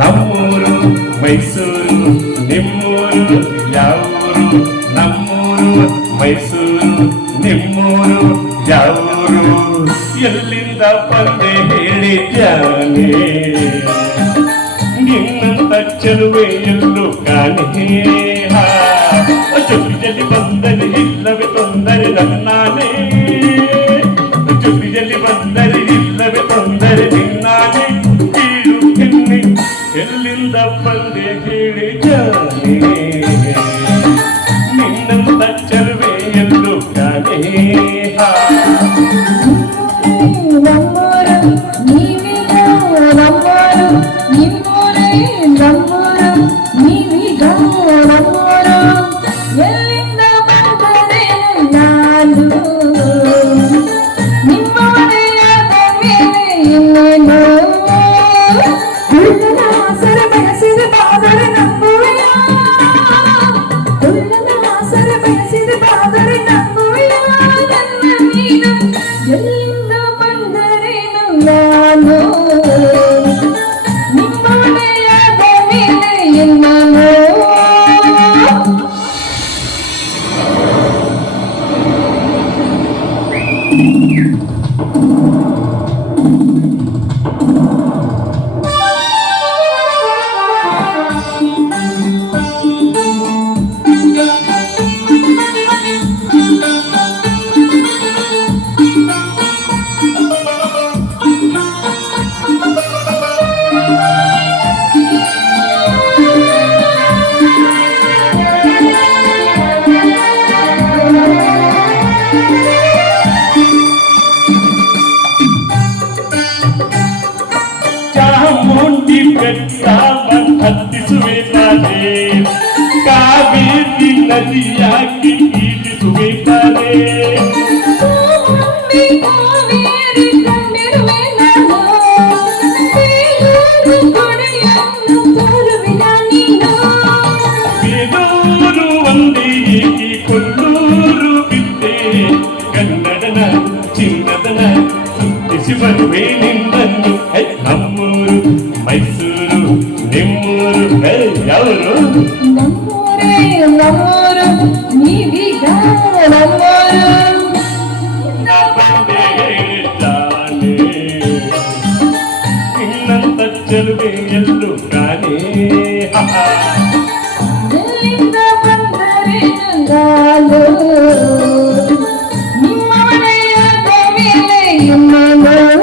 ನಮ್ಮೂರು ಮೈಸೂರು ನಿಮ್ಮೂರು ಯಾವೂರು ನಮ್ಮೂರು ಮೈಸೂರು ನಿಮ್ಮೂರು ಯಾವೂರು ಎಲ್ಲಿಂದ ಬಂದೆ ಹೇಳಿ ಜಾನೆ ನಿನ್ನಂತ ಚೆಲುವೆ ಎಲ್ಲೂ ಕಾಣೆ ಜೊತೆಯಲ್ಲಿ ಬಂದರೆ ಇಲ್ಲವೇ ತೊಂದರೆ ನನ್ನಾನೇ ಜೊತೆಯಲ್ಲಿ ಬಂದರೆ ಇಲ್ಲವೇ ತೊಂದರೆ ನಿನ್ನಾನೇ ಕೀಳು ತಿನ್ನಿ ಎಲ್ಲಿಂದ ಬಂದೆ ಹೇಳಿ ಜಾನೆ ನಿನ್ನಂತ ಚೆಲುವೆ ಎಲ್ಲೂ ಕಾಣೆ ಹತ್ತಿಸುಬೇಕಾದೆ ಕಾವೇರಿ ನದಿಯಾಗಿ ಈಜಿಸುಬೇಕಾದೆ ಬೇಲೂರು ಒಂದೇ ಏಕಿ ಕೊಲ್ಲೂರು ಬಿದ್ದೆ ಕನ್ನಡನ ಚಿನ್ನದನ ಸುತ್ತಿಸಿ ಬರುವೆ ನಿನ್ನನ್ನು ನಮ್ಮೂರು ಮೈಸೂರು ನಿಮ್ಮೂರು ಯಾವರು ನಮ್ಮೂರೇ ನಮ್ಮೂರು ನೀವೀಗ ನಮ್ಮೂರು ಬಂದೆ ಹೇಳಿದ್ದಾನೆ ನಿನ್ನಂತ ಚೆಲುವೆ ಎಲ್ಲೂ ಕಾಣೆ ಎಲ್ಲಿಂದ ಬಂದರೆ ನಾನು ನಿಮ್ಮ ಮನೆಯಾದ ಮೇಲೆ ನಮ್ಮನ್ನು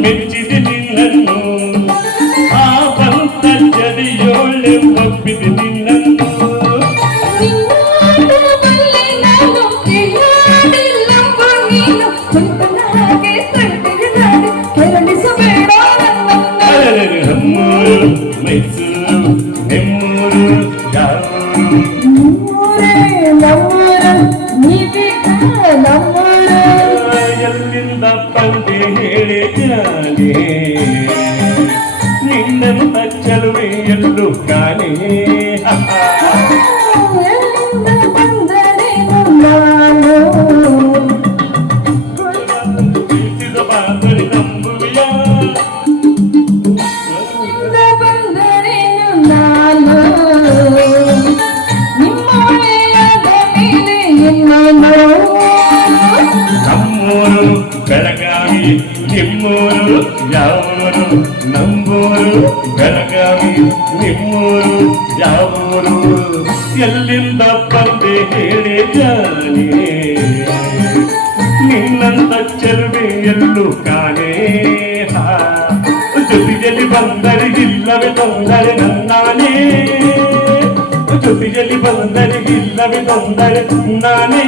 ಮೆಚ್ಚಿದೆ ನಿನ್ನನ್ನು ಆ ಬಂತ ಜಡಿಯೋಳೆ ಒಪ್ಪಿದೆ ನಿನ್ನನ್ನು ನಮ್ಮೂರು ಮೈಸೂರು ನಿಮ್ಮೂರು ಎಲ್ಲಿಂದ ಬಂದೆ ಹೇಳಿ ಜಾನೆ ನಿನ್ನಂತ ಚೆಲುವೆ ಎಲ್ಲೂ ಕಾಣೆ ಬೀಸಿದ ಬಾದರಿ ನಂಬುವಿಯ ನಮ್ಮೂರು ಬೆಳಗಾವಿ ನಿಮ್ಮೂರು ಯಾವೂರು ನಮ್ಮೂರು ಬೆಳಗಾವಿ ನಿಮ್ಮೂರು ಯಾವೂರು ಎಲ್ಲಿಂದ ಬಂದೆ ಹೇಳಿ ಜಾನಿ ನಿನ್ನಂತ ಚೆಲುವೆ ಎಲ್ಲೂ ಕಾಣೆ ಜೊತೆಯಲ್ಲಿ ಬಂದರೆ ಇಲ್ಲವೇ ತೊಂದರೆ ನನ್ನಾನೇ ಜೊತೆಯಲ್ಲಿ ಬಂದರೆ ಇಲ್ಲವೇ ತೊಂದರೆ ನಾನೇ